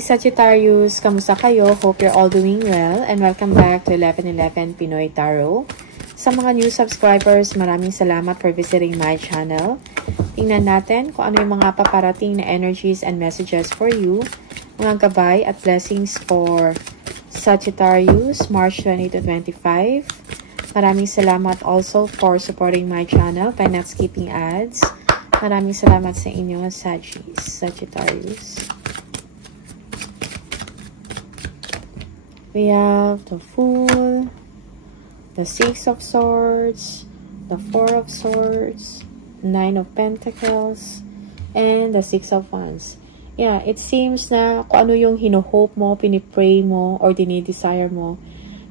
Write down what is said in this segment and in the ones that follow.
Sagittarius! Kamusta kayo? Hope you're all doing well and welcome back to 1111 Pinoy Tarot. Sa mga new subscribers, maraming salamat for visiting my channel. Tingnan natin kung ano yung mga paparating na energies and messages for you, mga gabay at blessings for Sagittarius, March 20 to 25. Maraming salamat also for supporting my channel by not skipping ads. Maraming salamat sa inyo, Sagittarius. We have the Fool, the Six of Swords, the Four of Swords, Nine of Pentacles, and the Six of Wands. Yeah, it seems na kung ano yung hino-hope mo, pinipray mo, or dinidesire mo,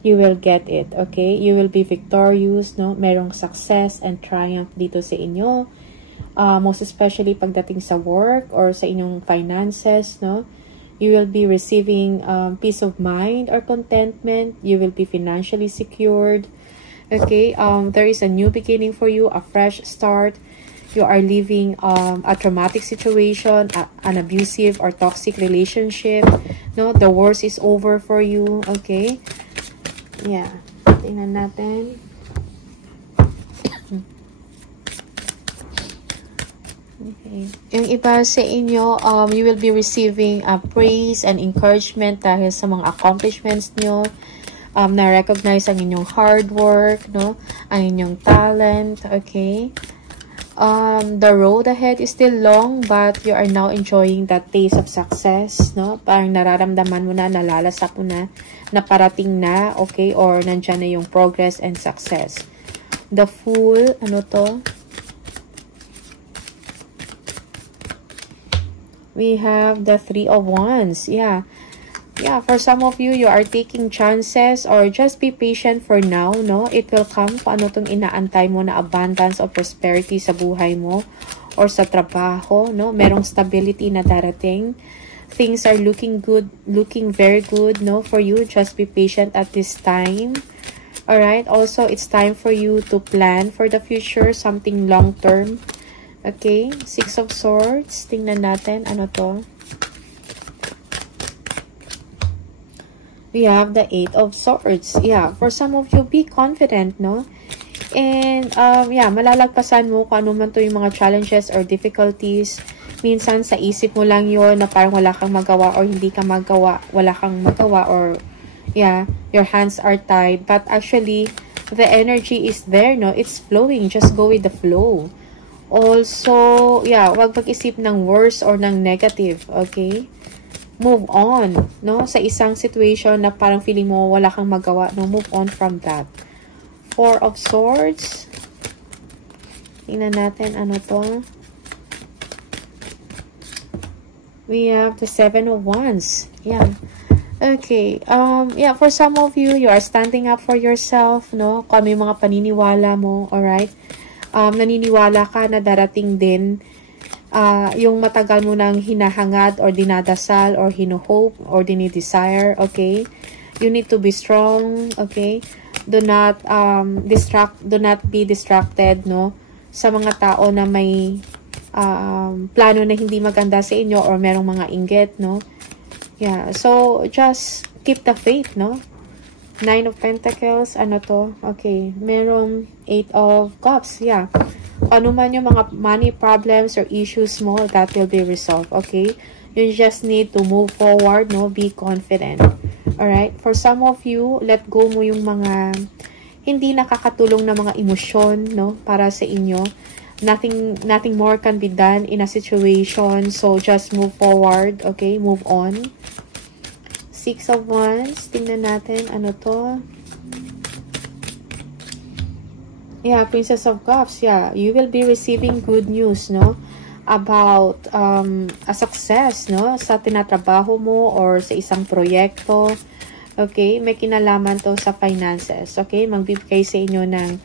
you will get it, okay? You will be victorious, no? Merong success and triumph dito sa inyo. Most especially pagdating sa work or sa inyong finances, no? You will be receiving peace of mind or contentment. You will be financially secured. Okay, there is a new beginning for you, a fresh start. You are leaving a traumatic situation, an abusive or toxic relationship. No, the worst is over for you. Okay, yeah. Tingnan natin. Okay. Yung iba sa inyo, you will be receiving praise and encouragement dahil sa mga accomplishments nyo. Na-recognize ang inyong hard work, no? Ang inyong talent, okay? The road ahead is still long, but you are now enjoying that taste of success, no? Parang nararamdaman mo na, nalalasak mo na, na parating na, okay? Or nandyan na yung progress and success. The Fool, ano to? We have the Three of Wands. Yeah. Yeah, for some of you, you are taking chances or just be patient for now, no? It will come kung ano itong inaantay mo na abundance of prosperity sa buhay mo or sa trabaho, no? Merong stability na darating. Things are looking good, looking very good, no? For you, just be patient at this time. Alright? Also, it's time for you to plan for the future, something long-term. Okay, Six of Swords. Tingnan natin, ano to? We have the Eight of Swords. Yeah, for some of you, be confident, no? And, yeah, malalagpasan mo kung ano man to yung mga challenges or difficulties. Minsan, sa isip mo lang yon na parang wala kang magawa or hindi ka magawa, wala kang magawa or, yeah, your hands are tied. But actually, the energy is there, no? It's flowing. Just go with the flow. Also, yeah, wag mag-isip ng worse or ng negative, okay? Move on, no? Sa isang situation na parang feeling mo wala kang magawa, no? Move on from that. Four of Swords. Tingnan natin, ano to? We have the Seven of Wands. Yeah. Okay. Yeah, for some of you, you are standing up for yourself, no? Kung may mga paniniwala mo, alright? Naniniwala ka na darating din yung matagal mo nang hinahangad or dinadasal or hino-hope or dinidesire, okay? You need to be strong, okay? Do not be distracted, no? Sa mga tao na may plano na hindi maganda sa inyo or merong mga inggit, no? Yeah, so just keep the faith, no? Nine of Pentacles, ano to? Okay, merong Eight of Cups, yeah. Ano man yung mga money problems or issues mo, that will be resolved, okay? You just need to move forward, no? Be confident. Alright? For some of you, let go mo yung mga hindi nakakatulong na mga emosyon, no? Para sa inyo. Nothing more can be done in a situation, so just move forward, okay? Move on. Six of Wands. Tingnan natin. Ano to? Yeah, Princess of Cups. Yeah, you will be receiving good news, no? About a success, no? Sa tinatrabaho mo or sa isang proyekto. Okay? May kinalaman to sa finances. Okay? Magbibigay sa inyo ng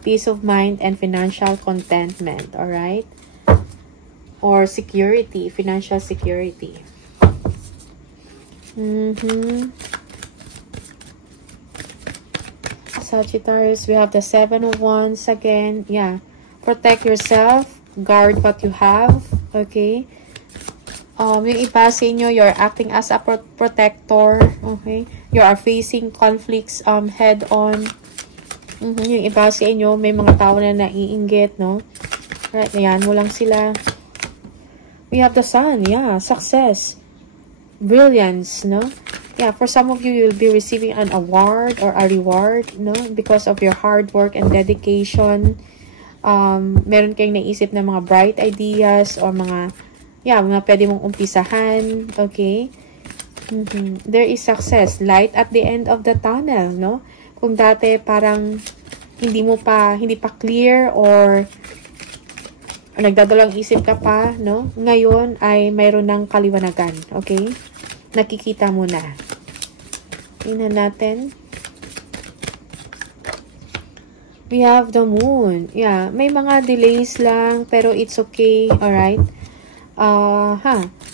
peace of mind and financial contentment. Alright? Or security. Financial security. Sagittarius, we have the Seven of Wands again. Yeah, protect yourself, guard what you have, okay? Yung iba sa inyo, you're acting as a protector. Okay? You are facing conflicts head on. Yung iba sa inyo, may mga tao na naiinggit, no? Right, ayan mo lang sila. We have the sun, yeah, success, brilliance, no? Yeah, for some of you, you'll be receiving an award or a reward, no? Because of your hard work and dedication. Meron kayong naisip na mga bright ideas or mga, yeah, mga pwede mong umpisahan, okay? There is success, light at the end of the tunnel, no? Kung dati parang hindi pa clear or nagdadalang isip ka pa, no? Ngayon ay mayroon ng kaliwanagan, okay? Nakikita mo na. Tingnan natin. We have the moon. Yeah, may mga delays lang, pero it's okay, alright?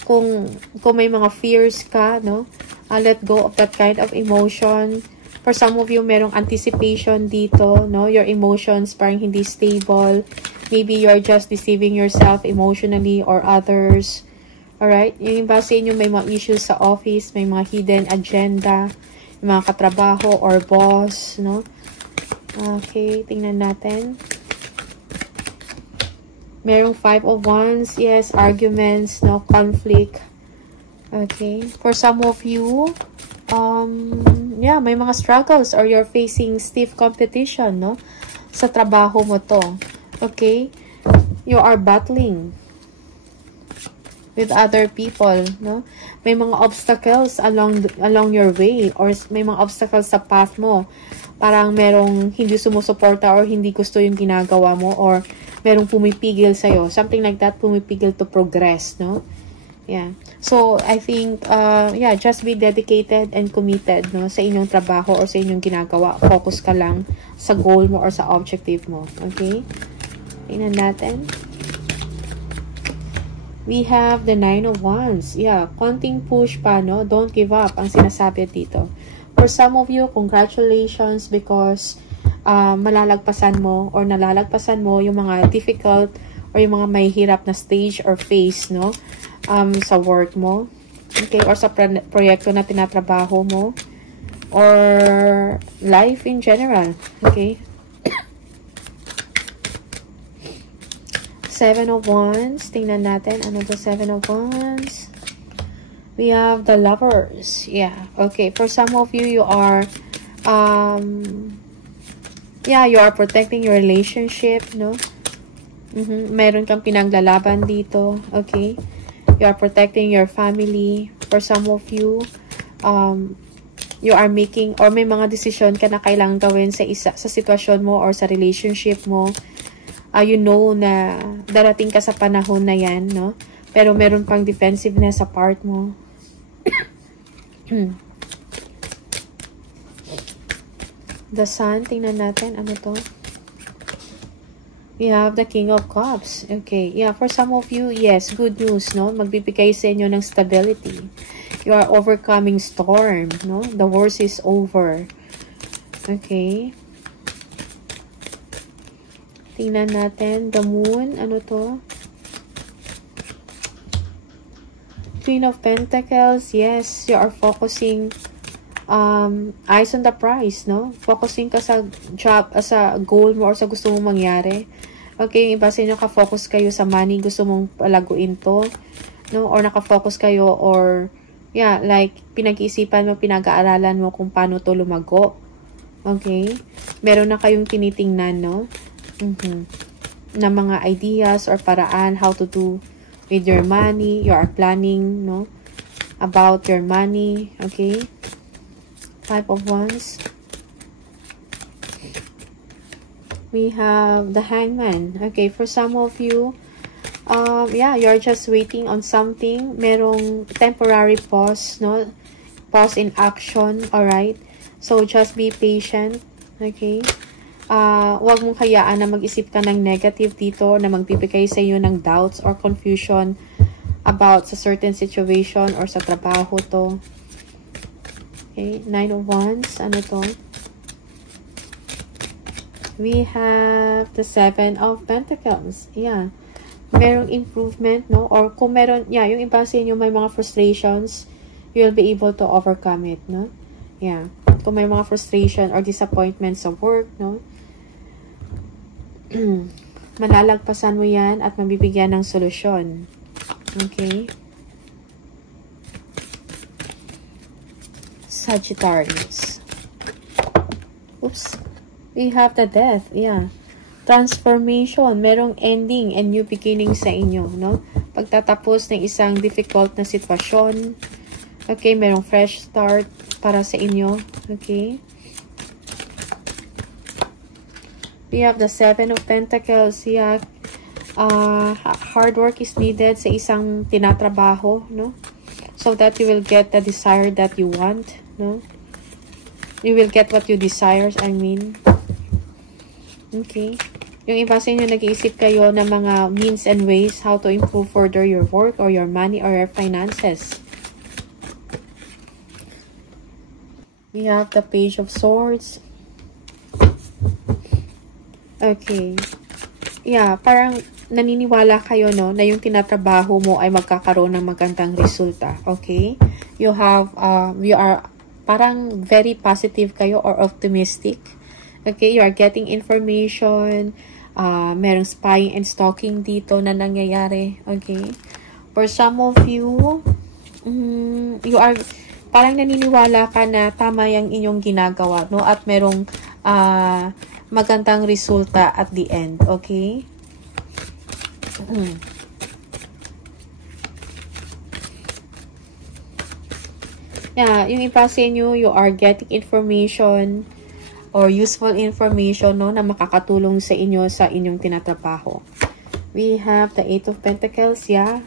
Kung may mga fears ka, no? Let go of that kind of emotion. For some of you, merong anticipation dito, no? Your emotions parang hindi stable. Maybe you're just deceiving yourself emotionally or others. Alright? Yung iba sa inyo may mga issues sa office, may mga hidden agenda, may mga katrabaho or boss, no? Okay, tingnan natin. Merong 5 of Wands, yes, arguments, no? Conflict. Okay. For some of you, yeah, may mga struggles or you're facing stiff competition, no? Sa trabaho mo to. Okay? You are battling with other people, no? May mga obstacles along your way or may mga obstacles sa path mo. Parang merong hindi sumusuporta or hindi gusto yung ginagawa mo or merong pumipigil sa'yo. Something like that, pumipigil to progress, no? Yeah. So, I think, yeah, just be dedicated and committed, no? Sa inyong trabaho or sa inyong ginagawa. Focus ka lang sa goal mo or sa objective mo. Okay? Tingnan natin. We have the 9 of Wands. Yeah, konting push pa, no? Don't give up ang sinasabi dito. For some of you, congratulations because malalagpasan mo or nalalagpasan mo yung mga difficult or yung mga may hirap na stage or phase, no? Sa work mo. Okay? Or sa proyekto na tinatrabaho mo. Or life in general. Okay? 7 of Wands. Tingnan natin. Ano to 7 of Wands? We have the Lovers. Yeah. Okay. For some of you, you are, yeah, you are protecting your relationship, no? Meron kang pinaglalaban dito. Okay. You are protecting your family. For some of you, you are making, or may mga decision ka na kailangan gawin sa sitwasyon mo or sa relationship mo. You know na darating ka sa panahon na yan, no? Pero meron pang defensiveness sa part mo. The Sun, tingnan natin. Ano to? We have the King of Cups. Okay. Yeah, for some of you, yes, good news, no? Magbibigay sa inyo ng stability. You are overcoming storm, no? The worst is over. Okay. Tingnan natin. The Moon. Ano to? Queen of Pentacles. Yes, you are focusing eyes on the prize, no? Focusing ka sa job, sa goal mo or sa gusto mong mangyari. Okay, yung iba sa inyo ka-focus kayo sa money, gusto mong palaguin to, no? Or naka-focus kayo or, yeah, like, pinag-iisipan mo, pinag-aaralan mo kung paano to lumago. Okay? Meron na kayong tinitingnan, no? Na mga ideas or paraan how to do with your money. You are planning, no? About your money. Okay? 5 of Wands. We have the Hangman. Okay, for some of you, yeah, you're just waiting on something. Merong temporary pause, no? Pause in action, alright? So, just be patient. Okay? Huwag mong hayaan na mag-isip ka ng negative dito na magbibigay sa iyo ng doubts or confusion about sa certain situation or sa trabaho to. Okay, 9 of Wands. Ano to? We have the 7 of Pentacles. Yeah. merong improvement, no? Or kung meron, yeah, yung iba sa inyo may mga frustrations, you'll be able to overcome it, no? Yeah. Kung may mga frustration or disappointment sa work, no? Malalagpasan mo yan at mabibigyan ng solusyon. Okay? Sagittarius. Oops. We have the death. Yeah. Transformation. Merong ending and new beginning sa inyo, no? Pagtatapos ng isang difficult na sitwasyon. Okay, merong fresh start para sa inyo. Okay? We have the Seven of Pentacles. Yeah. Hard work is needed sa isang tinatrabaho, no? So that you will get the desire that you want, no? You will get what you desire, I mean. Okay. Yung iba sa inyo, nag-iisip kayo ng mga means and ways how to improve further your work or your money or your finances. We have the Page of Swords. Okay. Yeah, parang naniniwala kayo, no, na yung tinatrabaho mo ay magkakaroon ng magandang resulta. Okay? You are parang very positive kayo or optimistic. Okay? You are getting information. Merong spying and stalking dito na nangyayari. Okay? For some of you, you are parang naniniwala ka na tama yung inyong ginagawa, no? At merong magandang resulta at the end. Okay? Yeah, yung iba sa inyo, you are getting information or useful information, no, na makakatulong sa inyo sa inyong tinatrabaho. We have the Eight of Pentacles. Yeah,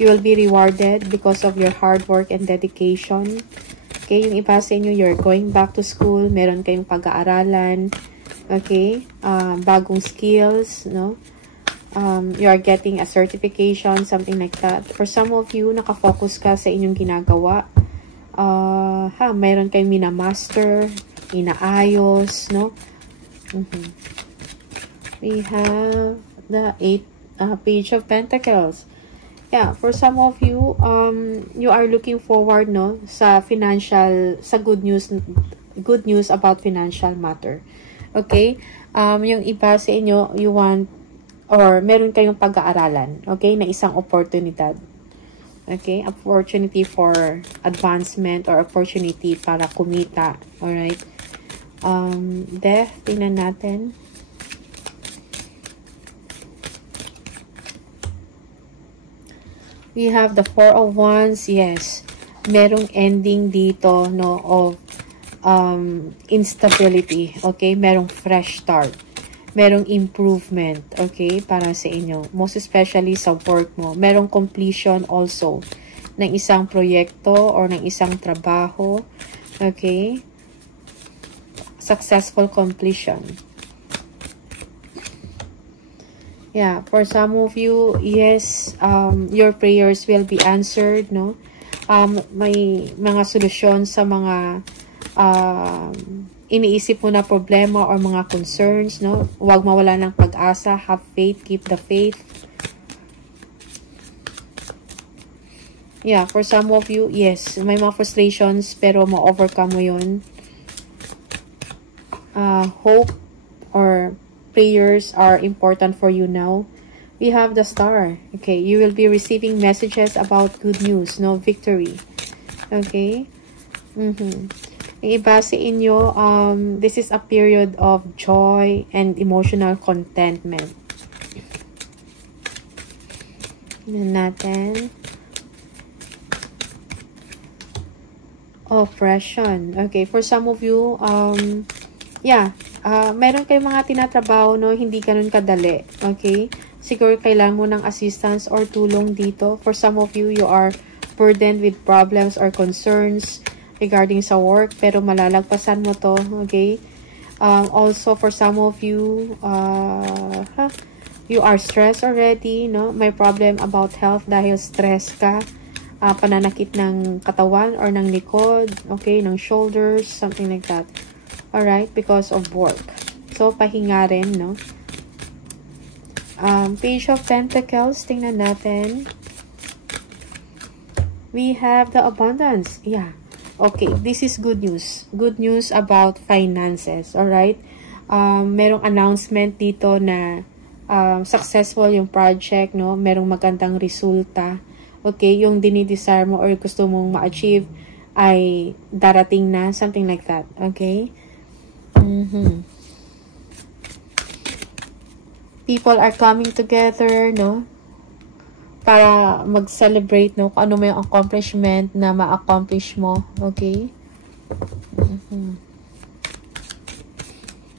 you will be rewarded because of your hard work and dedication. Okay, yung iba sa inyo, you're going back to school, meron kayong pag-aaralan, okay, bagong skills, no, you are getting a certification, something like that. For some of you, nakafocus ka sa inyong ginagawa, meron kayong minamaster, inaayos, no? We have the Page of Pentacles. Yeah, for some of you, you are looking forward, no, sa good news about financial matter. Okay? Yung iba sa inyo, you want, or meron kayong pag-aaralan, okay, na isang oportunidad. Okay? Opportunity for advancement or opportunity para kumita. Alright? Death, tingnan natin. We have the Four of Wands. Yes. Merong ending dito, no, of instability. Okay? Merong fresh start. Merong improvement. Okay? Para sa inyo. Most especially sa work mo. Merong completion also ng isang proyekto or ng isang trabaho. Okay? Successful completion. Yeah, for some of you, yes, your prayers will be answered, no? May mga solusyon sa mga iniisip mo na problema or mga concerns, no? Huwag mawala ng pag-asa, have faith, keep the faith. Yeah, for some of you, yes, may mga frustrations pero ma-overcome mo yun. Hope or prayers are important for you now. We have the Star. Okay, you will be receiving messages about good news, no, victory. Okay? Yung iba sa inyo, this is a period of joy and emotional contentment. Tignan natin. Oppression. Okay, for some of you, yeah, meron kayong mga tinatrabaho, no, hindi ganun kadali. Okay? Siguro kailangan mo ng assistance or tulong dito. For some of you, you are burdened with problems or concerns regarding sa work, pero malalagpasan mo to. Okay? Also, for some of you, you are stressed already, no? May problem about health dahil stress ka. Pananakit ng katawan or ng likod, okay, ng shoulders, something like that. Alright, because of work. So, pahinga rin, no? Page of Pentacles, tingnan natin. We have the abundance. Yeah. Okay, this is good news. Good news about finances. Alright? Merong announcement dito na successful yung project, no? Merong magandang resulta. Okay, yung dinidesire mo or gusto mong ma-achieve ay darating na. Something like that. Okay? People are coming together, no? Para mag-celebrate, no? Kung ano may accomplishment na ma-accomplish mo. Okay?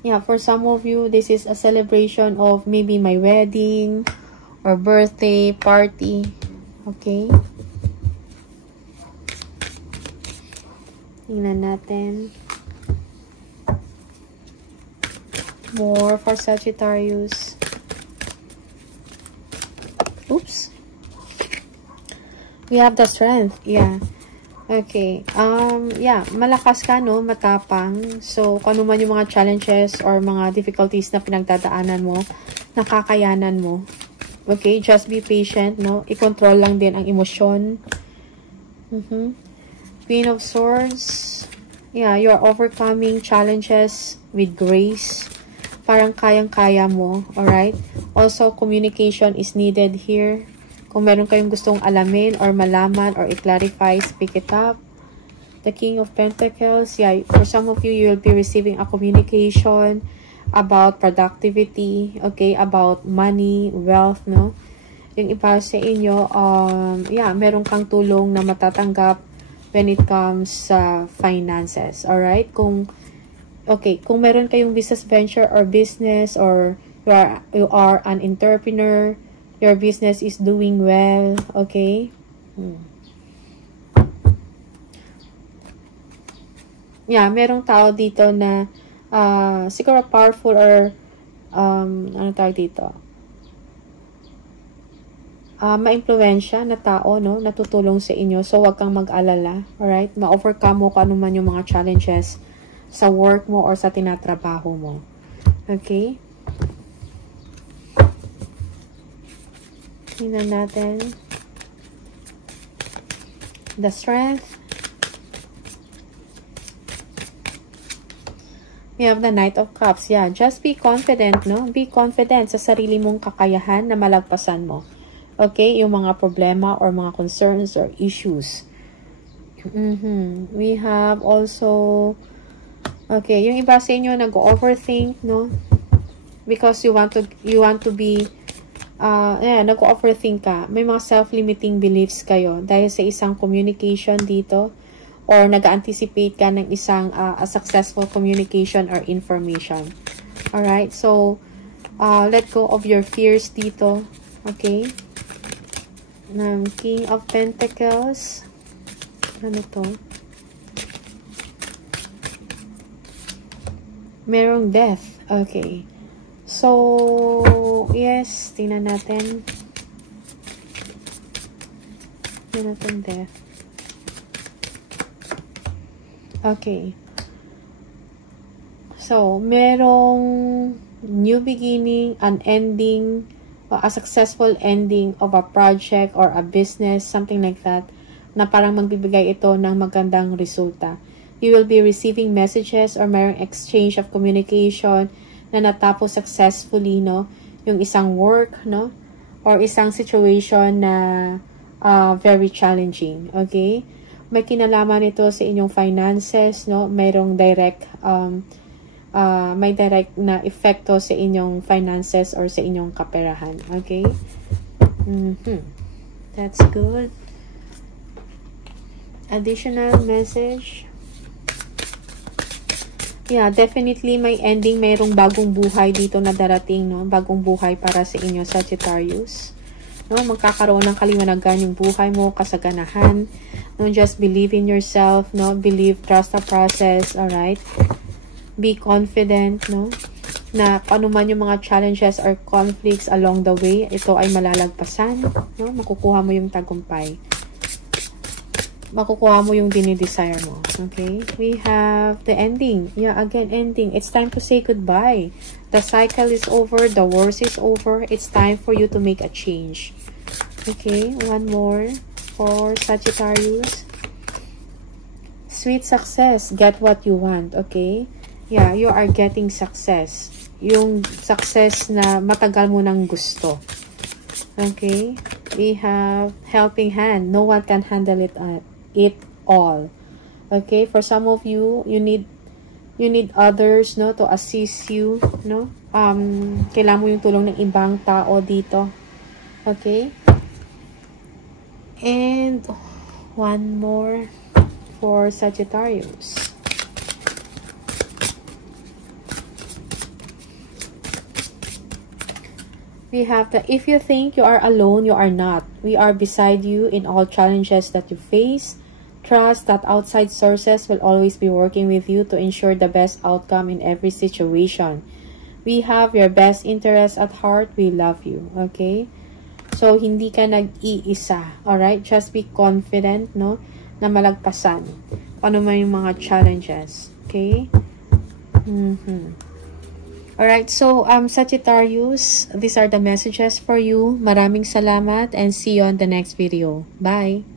Yeah, for some of you, this is a celebration of maybe my wedding or birthday party. Okay? Tingnan natin. More for Sagittarius. Oops. We have the strength. Yeah. Okay. Yeah. Malakas ka, no? Matapang. So, kung ano man yung mga challenges or mga difficulties na pinagdadaanan mo, nakakayanan mo. Okay? Just be patient, no? I-control lang din ang emosyon. Queen of Swords. Yeah. You're overcoming challenges with grace. Parang kayang-kaya mo. Alright? Also, communication is needed here. Kung meron kayong gustong alamin or malaman or i-clarify, speak it up. The King of Pentacles. Yeah, for some of you, you will be receiving a communication about productivity. Okay? About money, wealth, no? Yung iba sa inyo, yeah, meron kang tulong na matatanggap when it comes sa finances. Alright? Okay, kung meron kayong business venture or business or you are an entrepreneur, your business is doing well, okay? Yeah, merong tao dito na siguro powerful or ano tawag dito? Ma-impluwensya na tao, no? Natutulong sa inyo. So, wag kang mag-alala, alright? Ma-overcome mo kung ano man yung mga challenges sa work mo or sa tinatrabaho mo. Okay? Tingnan natin. The strength. We have the Knight of Cups. Yeah, just be confident, no? Be confident sa sarili mong kakayahan na malagpasan mo. Okay? Yung mga problema or mga concerns or issues. We have also... Okay, yung iba sa inyo nag-overthink, no? Because you want to be nag-overthink ka. May mga self-limiting beliefs kayo dahil sa isang communication dito or nag-anticipate ka ng isang a successful communication or information. Alright? So, let go of your fears dito. Okay? Ng King of Pentacles. Ano to? Merong death. Okay. So, yes. Tingnan natin. Tingnan natin death. Okay. So, merong new beginning, an ending, a successful ending of a project or a business, something like that, na parang magbibigay ito ng magandang resulta. You will be receiving messages or mayroong exchange of communication na natapos successfully, no? Yung isang work, no? Or isang situation na very challenging, okay? May kinalaman ito sa inyong finances, no? Mayroong direct, may direct na epekto sa inyong finances or sa inyong kaperahan, okay? That's good. Additional message. Yeah, definitely may ending, mayroong bagong buhay dito na darating, no? Bagong buhay para sa inyo, Sagittarius. No, magkakaroon ng kaliwanagan yung buhay mo, kasaganahan. No, just believe in yourself, no? Believe, trust the process, all right? Be confident, no? Na kung ano man yung mga challenges or conflicts along the way, ito ay malalagpasan, no? Makukuha mo yung tagumpay. makukuha mo yung dinidesire mo. Okay? We have the ending. Yeah, again, ending. It's time to say goodbye. The cycle is over. The worst is over. It's time for you to make a change. Okay? One more for Sagittarius. Sweet success. Get what you want. Okay? Yeah, you are getting success. Yung success na matagal mo nang gusto. Okay? We have helping hand. No one can handle it all. Okay? For some of you, you need others, no, to assist you, no? Kailangan mo yung tulong ng ibang tao dito. Okay? And one more for Sagittarius. We have the, if you think you are alone, you are not. We are beside you in all challenges that you face. Trust that outside sources will always be working with you to ensure the best outcome in every situation. We have your best interest at heart. We love you. Okay? So, hindi ka nag-iisa. Alright? Just be confident, no? Na malagpasan. Ano man yung mga challenges. Okay? Alright, so Sagittarius, these are the messages for you. Maraming salamat and see you on the next video. Bye!